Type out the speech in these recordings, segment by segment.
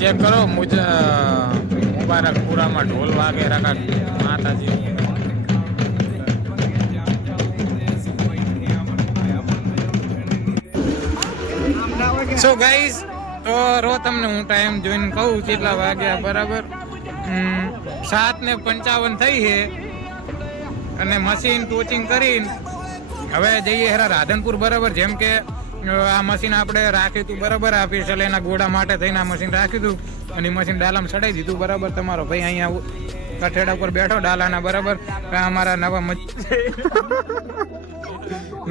Check करो मुझे मुबारकपुरा में ढोल वागे रखा माता जी। सो गाइस तो रो तमने हूँ टाइम જોઈને કહું કેટલા વાગ્યા બરાબર 7:55 થઈ છે અને મશીન ટોચિંગ કરીને હવે જઈએ હેરા રાધનપુર બરાબર। જેમ કે આ મશીન આપણે રાખ્યું હતું બરાબર, આ સ્પેશિયલ એના ગોળા માટે થઈને આ મશીન રાખ્યું હતું અને મશીન ડાલામાં ચડાવી દીધું બરાબર। તમારો ભાઈ અહીંયા કઠેડા ઉપર બેઠો ડાલાના બરાબર। અમારા નવા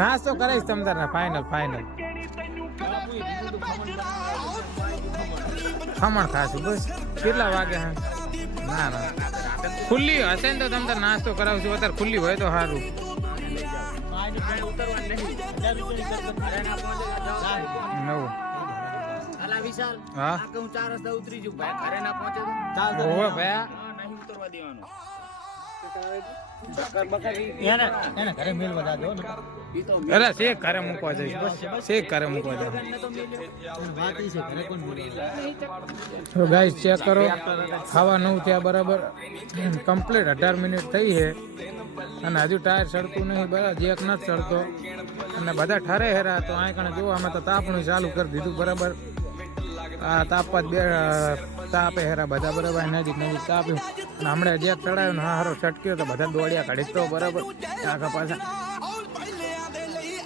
નાસ્તો કરાવીશ તમ તાર ફાઇનલ ખમણ ખાશું બસ। કેટલા વાગ્યા? ના ખુલ્લી હશે ને તો તમ તાર નાસ્તો કરાવશું, અત્યારે ખુલ્લી હોય તો સારું। અરે શેક ઘરે મૂકવા જઈશ, શેક ઘરે મૂકવા જાય। તો ગાઈસ ચેક કરો, ખાવા 9 થયા બરાબર, કમ્પ્લીટ 18 મિનિટ થઈ છે અને હજુ ટાયર ચડતું નહીં બરાબર, જેક નથી ચડતો અને બધા ઠરે હેરા। તો આ કણે જોવો અમે તો તાપણું ચાલુ કરી દીધું બરાબર। આ તાપવા બે તાપે હેરા બધા બરાબર, નજીક તાપ્યું અને હમણાં જેક ચડાવ્યો ને હારો છટક્યો તો બધા દોડ્યા કાઢી તો બરાબર આગા પાછા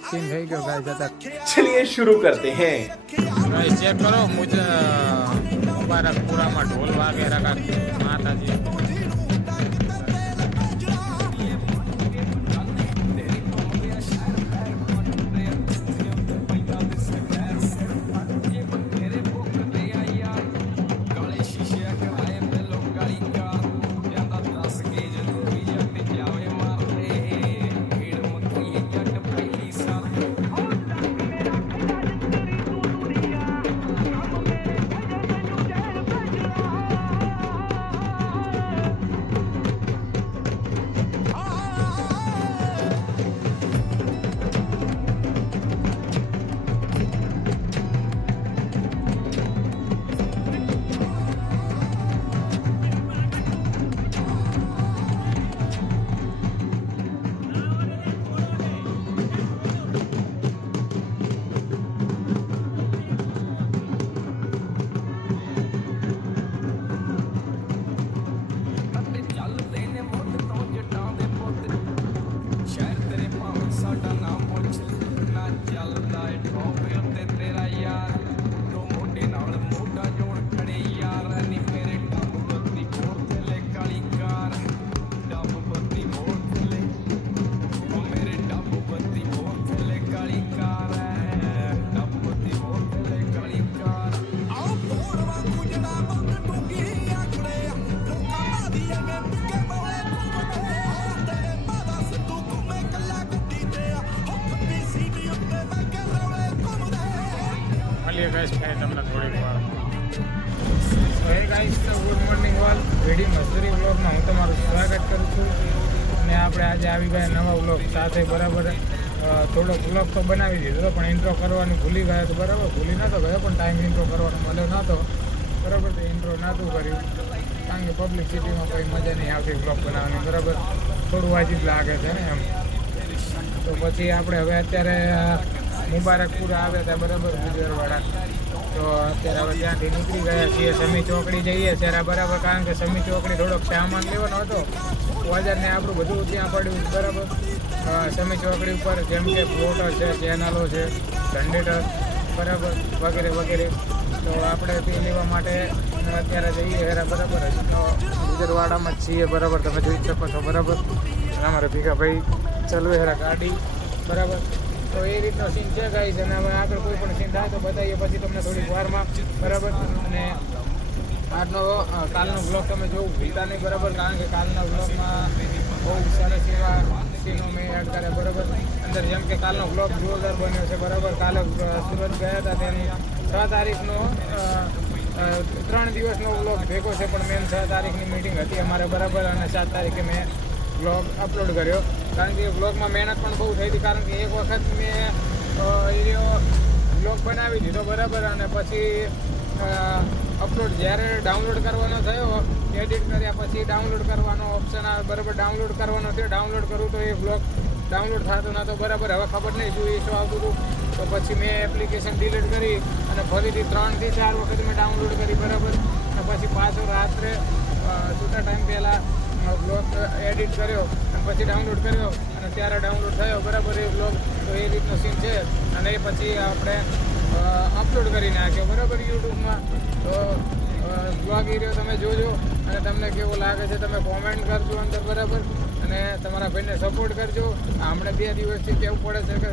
સીન થઈ ગયો ગાઈસ। હતા चलिए शुरू करते हैं। गाइस चेक करो मुझे मुबारकपुरा में ढोल वागे रखा माता जी। ગુડ મોર્નિંગ વાલ વેડિંગ મજૂરી વ્લોગમાં હું તમારું સ્વાગત કરું છું અને આપણે આજે આવી ગયા નવા વ્લોગ સાથે બરાબર। થોડોક વ્લોગ તો બનાવી દીધો પણ ઇન્ટ્રો કરવાનું ભૂલી ગયા તો બરાબર, ભૂલી નહોતો ગયો પણ ટાઈમ ઇન્ટ્રો કરવાનો મળ્યો નહોતો બરાબર, તો ઇન્ટ્રો નહોતું કર્યું કારણ કે પબ્લિક સિટીમાં કોઈ મજા નહીં આવતી વ્લોગ બનાવવાની બરાબર, થોડું વાજિબ લાગે છે ને એમ। તો પછી આપણે હવે અત્યારે મુબારકપુરા આવ્યા હતા બરાબર ગુજરવાડા, તો અત્યારે હવે ત્યાંથી નીકળી ગયા છીએ, સમી ચોકડી જઈએ ત્યારે બરાબર, કારણ કે સમી ચોકડી થોડોક સામાન લેવાનો હતો બજારને આપણું બધું ત્યાં પડ્યું બરાબર। સમી ચોકડી ઉપર જેમ કે ફ્લોટર છે, ચેનલો છે, જનરેટર બરાબર વગેરે વગેરે, તો આપણે તે લેવા માટે અત્યારે જઈએ હેરા બરાબર। ગુજરવાડામાં જ છીએ બરાબર, તમે જોઈ શકો છો બરાબર। અમારા ભીખાભાઈ ચલવે હેરા ગાડી બરાબર, તો એ રીતનો સીન છે ગાઈઝ। અને હવે આગળ કોઈ પણ સીન થાય તો બતાવીએ પછી તમને થોડીક વારમાં બરાબર। અને આજનો કાલનો બ્લોગ તમે જોવું ભૂલતા નહીં બરાબર, કારણ કે કાલના બ્લોગમાં બહુ સરસ એવા સીનો મેં એડ કર્યા બરાબર અંદર। જેમ કે કાલનો બ્લોગ જોરદાર બન્યો છે બરાબર। કાલે સુરત ગયા હતા તેની 6 તારીખનો 3 દિવસનો બ્લોગ ભેગો છે પણ મેન 6 તારીખની મિટિંગ હતી અમારે બરાબર, અને 7 તારીખે મેં બ્લોગ અપલોડ કર્યો કારણ કે બ્લોગમાં મહેનત પણ બહુ થઈ હતી, કારણ કે એક વખત મેં બ્લોગ બનાવી દીધો બરાબર અને પછી અપલોડ જ્યારે ડાઉનલોડ કરવાનો થયો, એડિટ કર્યા પછી ડાઉનલોડ કરવાનો ઓપ્શન આવે, બરાબર ડાઉનલોડ કરવાનો થયો, ડાઉનલોડ કરું તો એ બ્લોગ ડાઉનલોડ થતો નહોતો, બરાબર. હવે ખબર નહીં શું ઇશ્યુ આવતું હતું, તો પછી મેં એપ્લિકેશન ડિલીટ કરી અને ફરીથી 3 થી 4 વખત મેં ડાઉનલોડ કરી, બરાબર. અને પછી પાછો રાત્રે સૂતા ટાઈમ પહેલાં બ્લોગ એડિટ કર્યો અને પછી ડાઉનલોડ કર્યો અને ત્યારે ડાઉનલોડ થયો, બરાબર એ બ્લોગ. તો એ રીતનો સીન છે અને એ પછી આપણે અપલોડ કરી નાખ્યો, બરાબર યુટ્યુબમાં. તો બ્લોગ એ રહ્યો, તમે જોજો અને તમને કેવો લાગે છે તમે કોમેન્ટ કરજો અંદર, બરાબર. અને તમારા ભાઈને સપોર્ટ કરજો. હમણાં 2 દિવસથી કહેવું પડે છે કે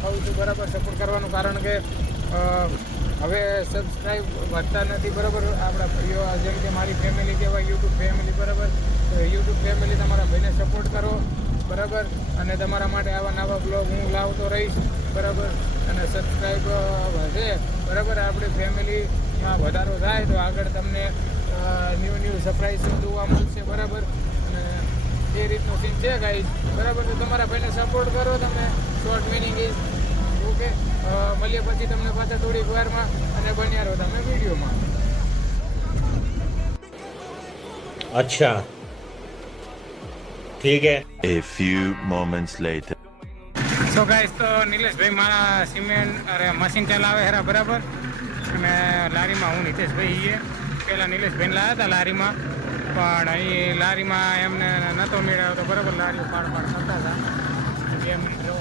કહું છું, બરાબર, સપોર્ટ કરવાનું, કારણ કે હવે સબસ્ક્રાઈબ વધતા નથી, બરાબર. આપણા ભાઈઓ જેમ કે મારી ફેમિલી કહેવાય, યુટ્યુબ ફેમિલી, બરાબર. તો યુટ્યુબ ફેમિલી તમારા ભાઈને સપોર્ટ કરો, બરાબર. અને તમારા માટે આવા નવા બ્લોગ હું લાવતો રહીશ, બરાબર. અને સબસ્ક્રાઈબ વધે, બરાબર. આપણી ફેમિલીમાં વધારો થાય તો આગળ તમને ન્યૂ સરપ્રાઈઝ જોવા મળશે, બરાબર. અને એ રીતનો સીન છે ગાઈસ, બરાબર. તો તમારા ભાઈને સપોર્ટ કરો તમે. Short meaning is okay. મળીએ પછી તમને પાછા થોડીક વારમાં અને બન્યા રહો તમે વિડીયોમાં. अच्छा ठीक है. A few moments later. So guys, તો નિલેશભાઈ મારા સિમેન્ટ મશીન ચલાવે હેરા, બરાબર. અને લારીમાં હું નિતેશભાઈ છીએ. પહેલાં નિલેશભાઈને લાવ્યા હતા લારીમાં, પણ અહીં લારીમાં એમને નહોતો મેળવ્યો તો, બરાબર. લારીઓ પાડ કરતા હતા. 2 મિનિટ રહો.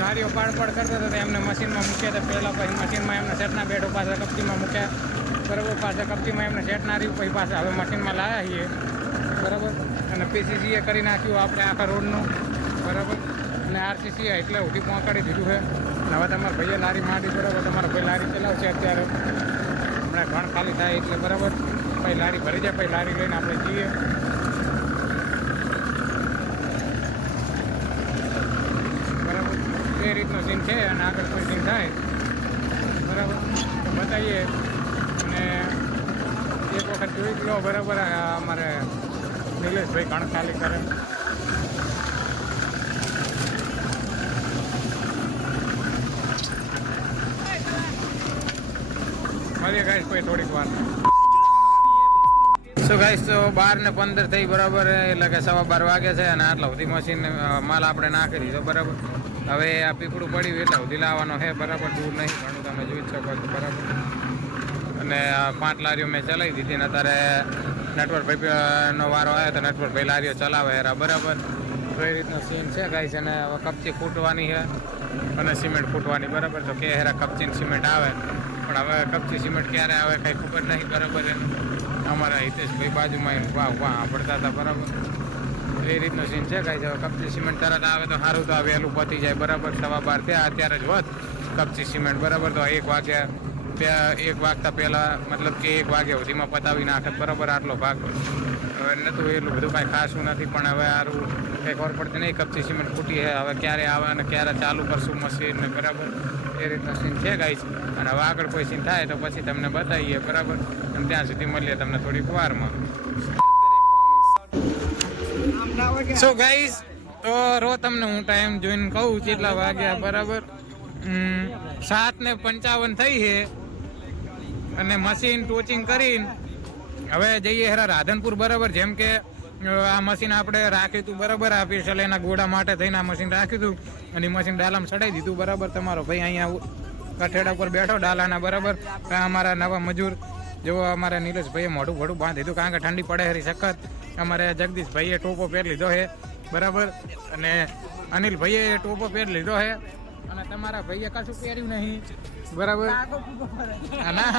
લારીઓ પાડ કરતા હતા, એમને મશીનમાં મૂક્યા હતા પહેલાં, પછી મશીનમાં એમને સેટના બેડો પાછા કપચીમાં મૂક્યા, બરાબર. પાછા કપચીમાં એમને સેટ ના રહ્યું, પછી પાછા હવે મશીનમાં લાવ્યા છીએ, બરાબર. અને પીસીસીએ કરી નાખ્યું આપણે આખા રોડનું, બરાબર. અને આરસીસી એટલે ઉઠી પહોંચાડી દીધું છે. અને હવે તમારા ભાઈએ લારી માંડી, બરાબર. તમારા ભાઈ લારી ચલાવશે અત્યારે, હમણાં ઘણ ખાલી થાય એટલે, બરાબર. પછી લારી ભરી જાય, પછી લારી લઈને આપણે જઈએ, બરાબર. એ રીતનો સીન છે અને આગળ કોઈ સીન થાય, બરાબર, તો બતાવીએ. અને એક વખત જોઈ લો, બરાબર. અમારે નિલેશભાઈ ઘણ ખાલી કરે. મળીએ ગાઈસ કોઈ થોડીક વાર. સો ગાઈસ, તો 12:15 થઈ, બરાબર. એટલે કે 12:15 વાગે છે અને આટલા સુધી મશીન માલ આપણે નાખી દીધો, બરાબર. હવે આ પીપળું પડ્યું એટલે સુધી લાવવાનો છે, બરાબર. દૂર નહીં, ઘણું તમે જોઈ શકો છો, બરાબર. અને 5 લારીઓ મેં ચલાવી દીધી ને અત્યારે નટવરભાઈનો વારો આવ્યો તો નટવરભાઈ લારીઓ ચલાવે હેરા, બરાબર. તો એ રીતનો સીન છે ગાઈસ. અને હવે કપચી ફૂટવાની છે અને સિમેન્ટ ફૂટવાની, બરાબર. તો કે હેરા કપચીને સિમેન્ટ આવે, પણ હવે કપચી સિમેન્ટ ક્યારે આવે કંઈ ખબર નહીં, બરાબર. અમારા હિતેશભાઈ બાજુમાં વાહ પડતા હતા, બરાબર. એ રીતનો સીન છે ગાઈસ. હવે કપચી સિમેન્ટ તરત આવે તો સારું, તો આ વહેલું પતી જાય, બરાબર. 12:15 થયા, અત્યારે જ હોત કપચી સિમેન્ટ, બરાબર. તો 1 વાગ્યા 1 વાગતા પહેલાં, મતલબ કે 1 વાગ્યા સુધીમાં પતાવી નાખે, બરાબર. આટલો ભાગ હવે નહોતું, એટલું બધું કાંઈ ખાસું નથી, પણ હવે સારું કંઈ ખબર પડતી નહીં. કપચી સિમેન્ટ ફૂટી છે, હવે ક્યારે આવે અને ક્યારે ચાલુ કરશું મશીન, બરાબર. એ રીતનો સીન છે ગાઈસ. અને હવે આગળ કોઈ સીન થાય તો પછી તમને બતાવીએ, બરાબર. અને ત્યાં સુધી મળીએ તમને થોડીક વારમાં. સો ગાઈસ, તો તમને હું ટાઈમ જોઈને કહું કેટલા વાગ્યા, બરાબર. 7:55 થઈ છે અને મશીન ટોચિંગ કરીને હવે જઈએ હેરા રાધનપુર, બરાબર. જેમ કે આ મશીન આપણે રાખ્યું હતું, બરાબર. આ સ્પેશિયલ એના ગોળા માટે થઈને આ મશીન રાખ્યું હતું અને મશીન ડાલામાં ચડાવી દીધું, બરાબર. તમારો ભાઈ અહીંયા કઠેડા પર બેઠો ડાલાના, બરાબર. અમારા નવા મજૂર જેવો અમારે નિલેશભાઈએ મોઢું ભોડું બાંધી દીધું, કારણ કે ઠંડી પડે હરી સખત. અમારે જગદીશભાઈએ ટોપો પહેરી લીધો છે, બરાબર. અને અનિલભાઈએ ટોપો પહેરી લીધો છે અને તમારા ભાઈએ કશું પહેર્યું નહીં, બરાબર. ના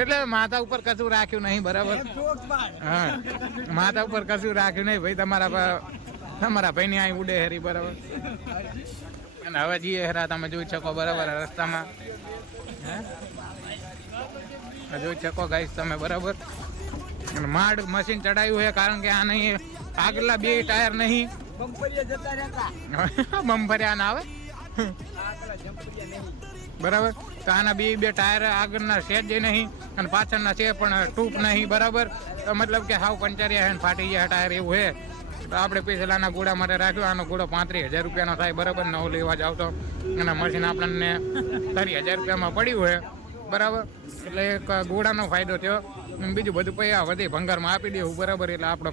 એટલે માથા ઉપર કશું રાખ્યું નહીં, બરાબર. હા, માથા ઉપર કશું રાખ્યું નહીં ભાઈ. તમારા ભાઈ ની અહીં ઉડે હેરી, બરાબર. અને હવે જઈએ હેરા, તમે જોઈ શકો, બરાબર. રસ્તામાં જોઈ શકો ગાઈસ તમે, બરાબર. માંડ મશીન ચડાવ્યું છે, કારણ કે આ નહીં આગલા 2 ટાયર નહીં બમ્પરિયા ના આવે બરાબર. તો આના બે ટાયર આગળના સેટ જે નહીં અને પાછળના છે પણ ટૂપ નહીં બરાબર. તો મતલબ કે હાવ પંચરિયા હે ફાટી ગયા ટાયર એવું હે. તો આપણે પેલાના ઘોડા માટે રાખ્યો. આનો ઘોડો 35,000 રૂપિયાનો થાય બરાબર. નવો લેવા જાવ તો અને મશીન આપણને 30,000 રૂપિયામાં પડ્યું હોય બરાબર. એટલે એક ઘોડાનો ફાયદો થયો. બીજું બધું પૈસા વધી ભંગારમાં આપી દેવું બરાબર. એટલે આપણો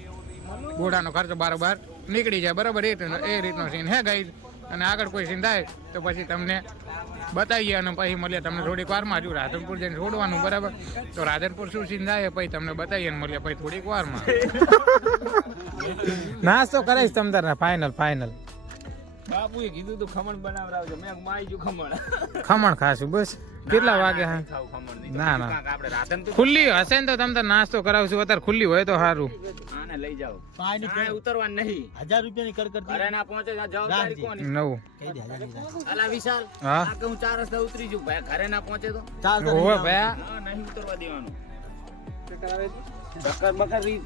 ઘોડાનો ખર્ચો બારોબાર નીકળી જાય બરાબર. એ રીતનો સીન હે ગાઈઝ. અને આગળ કોઈ સીન થાય તો પછી તમને બતાવીએ અને પછી મળીએ તમને થોડીક વારમાં. હજુ રાધનપુર જઈને છોડવાનું બરાબર. તો રાધનપુર શું સીન થાય પછી તમને બતાવીએ અને મળીએ પછી થોડીક વારમાં. નાસ્તો કરાવીશ તમ તારે ફાઇનલ બાપુએ કીધું તું ખમણ બનાવરાવજો. મેં મારી જો ખમણ ખાશું બસ. કેટલા વાગે હા ના આપણે રાધનપુર ખુલ્લી હશે ને તો તમે નાસ્તો કરાવશું. અત્યારે ખુલ્લી હોય તો સારું. આને લઈ જાઓ. પાણી ઉતરવા નહીં. 1000 રૂપિયાની કર કરતી. અરે ના પહોંચે જવાબદારી કોની? નવું કહી દે 1000 ની. અલા વિશાલ હા આ કે હું 4 રસ્તા ઉતરી જઉં ભાઈ. ઘરે ના પહોંચે તો ઓહો ભયા હા નહીં ઉતરવા દેવાનું. બકર રીત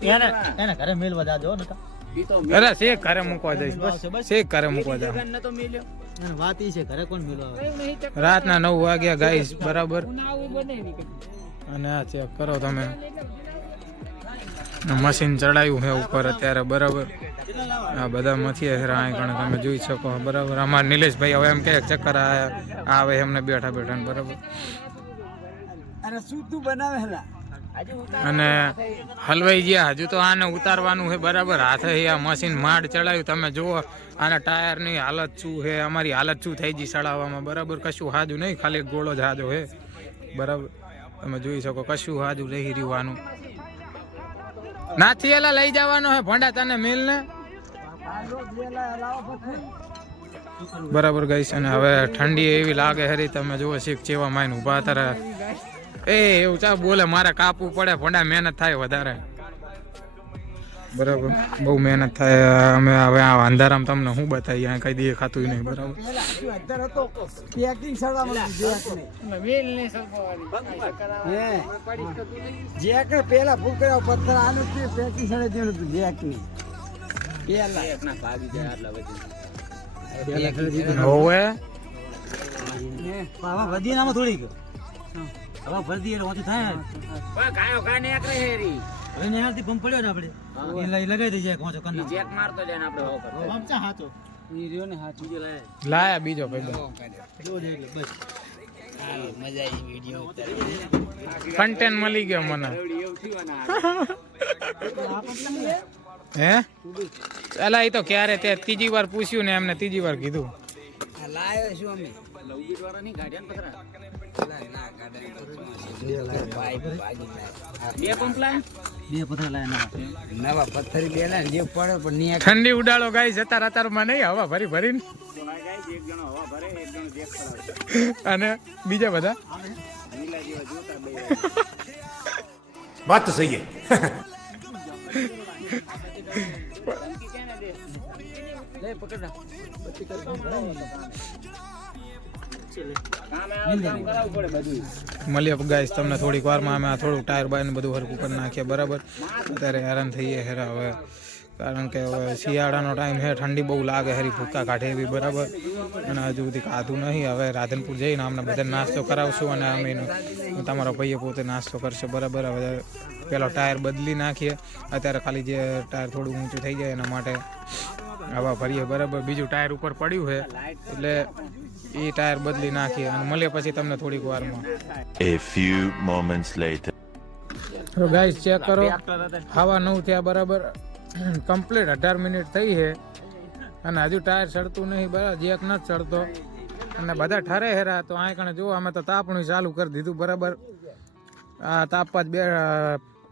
એને ઘરે મેલવા જાજો નકા. ઈ તો અરે શેક ઘરે મૂકવા જઈશ બસ. શેક ઘરે મૂકવા જાવ. મેં નતો મેલ્યો. અને વાત ઈ છે ઘરે કોણ મેલવા આવે. રાતના 9 વાગ્યા ગાઈસ બરાબર. અને આ ચેક કરો તમે મશીન ચડાવ્યું છે ઉપર અત્યારે બરાબર. આ બધા મથી હેરા અહીં તમે જોઈ શકો બરાબર. અમારા નિલેશભાઈ હવે એમ કે ચક્કર આવે એમને બેઠા બરાબર. અને શું તું બનાવે હેલા અને હલવાઈ ગયા. હજુ તો આને ઉતારવાનું છે બરાબર. હાથે આ મશીન માંડ ચડાવ્યું. તમે જુઓ આના ટાયરની હાલત શું છે. અમારી હાલત શું થઈ ગઈ ચડાવવામાં બરાબર. કશું હાજુ નહીં, ખાલી ગોળો જ હાજો છે બરાબર. તમે જોઈ શકો કશું હાજુ રહી રહ્યું આનું. નાથી એલા લઈ જવાનો હે ભોંડા તને મિલ ને બરાબર ગઈશ. અને હવે ઠંડી એવી લાગે હરી. તમે જુઓ શીખ ચેવા માઈને ઉભા તારે એવું ચા બોલે મારે કાપવું પડે. ભોંડા મહેનત થાય વધારે બરાબર. બહુ મહેનત થાય. અમે હવે આ અંધારામાં તમને શું બતાવીએ. અહીં કઈ દે ખાતું નહીં બરાબર. પેલા ફૂલ કર્યા પથ્થર આનું પેકિંગ સડે દેવું હતું જેક ની પેલા એકના ભાગી જાય આટલા બધી. હોવે હવે વધી નામાં થોડી ગયો. હવે ભરતી એટલે ઓછું થાય પણ કાયો કાને એકરે હેરી. હવે એનાથી પંપ પડ્યો ને આપણે એ લગાવી દઈ જાય કોચો કન્ના ચેક મારતો જાય ને આપણે હોવ કરતો. પંપચા હાચો ઈ રહ્યો ને હાચું જે લાય લાયા બીજો ભાઈ જો દે એટલે બસ મજા આવી વિડિયો ઉતારે. કન્ટેન્ટ મળી ગયો મને એવું થયું ને હે અલા એ તો ક્યારે તે ત્રીજી વાર પૂછ્યું ને એમને ત્રીજી વાર કીધું. લાયો શું અમે લવગીટ વાળા નહીં ગાડ્યા ને પથરા. બે પંપ લાય. બે પથ્થર લાયા નવા પથ્થર બે લાયા જે પડે પણ ની ઠંડી ઉડાડો ગાય અત્યારમાં નહીં હવા ભરી ભરીને. એક જણો હવા ભરે એક જણો જેક ચલાવે. અને બીજા બધા નીલા જેવા જોતા બે. बात तो सही है લે પકડ ના. મળીએ ગાઈસ તમને થોડીક વારમાં. અમે આ થોડુંક ટાયર બાયર બધું હરકું કરી નાખીએ બરાબર. અત્યારે હેરાન થઈએ હેરા હવે કારણ કે હવે શિયાળાનો ટાઈમ છે. ઠંડી બહુ લાગે હરી ભૂક્કા કાઢે એવી બરાબર. અને હજુ સુધી ખાધું નહીં. હવે રાધનપુર જઈને અમને બધાને નાસ્તો કરાવશું અને અમે તમારો ભાઈએ પોતે નાસ્તો કરશે બરાબર. હવે પેલો ટાયર બદલી નાખીએ. અત્યારે ખાલી જે ટાયર થોડું ઊંચું થઈ જાય એના માટે હવા ભરીએ બરાબર. બીજું ટાયર ઉપર પડ્યું છે એટલે એ ટાયર બદલી નાખીએ અને મળીએ પછી તમને થોડીક વારમાં. A few moments later. તો ગાઈસ ચેક કરો હવા 9 થયા બરાબર. કમ્પ્લીટ 18 મિનિટ થઈ છે અને હજુ ટાયર ચડતું નહીં બરાબર. જેક નથી ચડતો અને બધા ઠરે હેરા. તો આ કણે જુઓ અમે તો તાપણું ચાલુ કરી દીધું બરાબર. આ તાપવા જ બે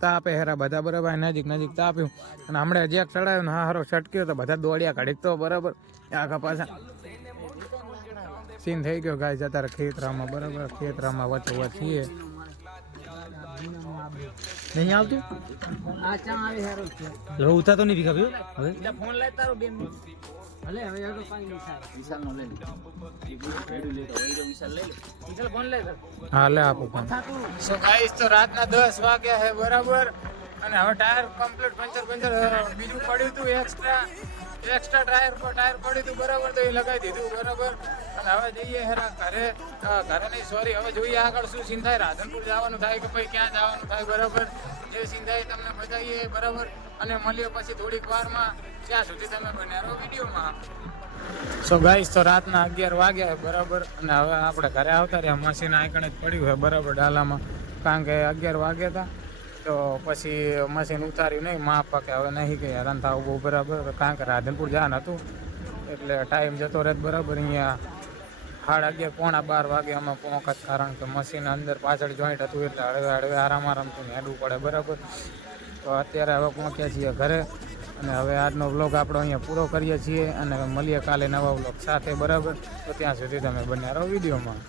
તાપે હેરા બધા બરાબર. નજીક તાપ્યું અને હમણાં જેક ચડાવ્યું ને હા હારો છટક્યો તો બધા દોડ્યા ઘડીક તો બરાબર. આખા પાછા સીન થઈ ગયો ગાય અત્યારે ખેતરામાં બરાબર. ખેતરામાં વચ્ચે છીએ. નહીં આવતું આ ચા આવે હારો છે. લો ઉતા તો નહીં ભીખા હવે ફોન લાય તારો બેન. ભલે હવે આગળ પાણી નહીં થાય. વિશાલ નો લઈ લે. એક પેડું લેતો હોય તો વિશાલ લઈ લે. વિશાલ ફોન લે. હા લે આપો ફોન. સો ગાઈસ તો રાતના 10 વાગ્યા છે બરાબર. અને હવે ટાયર કમ્પ્લીટ પંચર બીજું પડ્યું હતું એક્સ્ટ્રા. એક્સ્ટ્રા ટાયર પડ્યું હતું બરાબર, તો એ લગાવી દીધું બરાબર. અને હવે જઈએ હેરા ઘરે, ઘરે નહીં સોરી, હવે જોઈએ આગળ શું સીન થાય. રાધનપુર જવાનું થાય કે ભાઈ ક્યાં જવાનું થાય બરાબર, જે સીન થાય તમને બતાવીએ બરાબર. અને મળીએ પછી થોડીક વારમાં, ત્યાં સુધી તમે બન્યા રહો વિડીયોમાં. સો ગાઈસ, તો રાતના 11 વાગ્યા બરાબર. અને હવે આપણે ઘરે આવતા રહ્યા, મશીન આઈકણ જ પડ્યું છે બરાબર ડાલામાં, કારણ કે 11 વાગ્યા હતા. તો પછી મશીન ઉતાર્યું નહીં, માપ કે હવે નહીં કે હેરાન થવું બહુ બરાબર, કારણ કે રાધનપુર જવાનું હતું એટલે ટાઈમ જતો રહે બરાબર. અહીંયા 11:30 પોણા 12 વાગે અમે પહોંચત, કારણ કે મશીન અંદર પાછળ જોઈન્ટ હતું એટલે હળવે આરામથી હેડવું પડે બરાબર. તો અત્યારે હવે પહોંચ્યા છીએ ઘરે, અને હવે આજનો વ્લોગ આપણો અહીંયા પૂરો કરીએ છીએ, અને મળીએ કાલે નવા વ્લોગ સાથે બરાબર. તો ત્યાં સુધી તમે બન્યા રહો વિડીયોમાં.